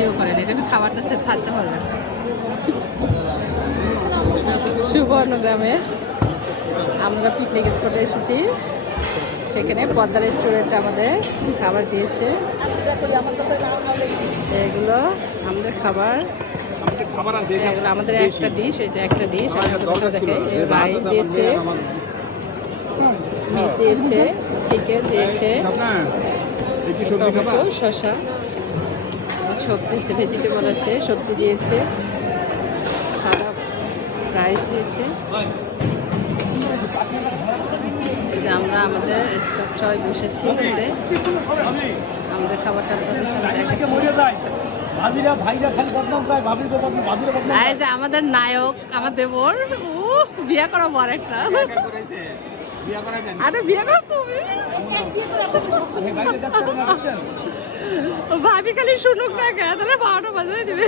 Video করেন, এটা খাবারটা সেট থাকতে পারবে। সুবর্ণগ্রামে আমরা পিকনিক স্পটে এসেছি, সেখানে পদ্মা রেস্টুরেন্টে আমাদের খাবার দিয়েছে। এগুলো আমাদের খাবার, এগুলো আমাদের একটা ডিশ, এই যে একটা ডিশ দেখে রাইস দিয়েছে, মিট দিয়েছে, চিকেন দিয়েছে, টমেটো, শসা, সবজি আছে, ভেজিটেবল আছে, সবজি দিয়েছে, সাদা রাইস দিয়েছে। আমরা আমাদের স্টাফ সবাই বসেছি, আমাদের খাবারটা আপনাদের সামনে দেখাচ্ছি। যে আমাদের নায়ক, আমার দেবর, বিয়ে করা বর একটা। আরে বিয়ে করো তুমি, ভাবি খালি শুনুক না, তাহলে 12টা বাজে দিবে।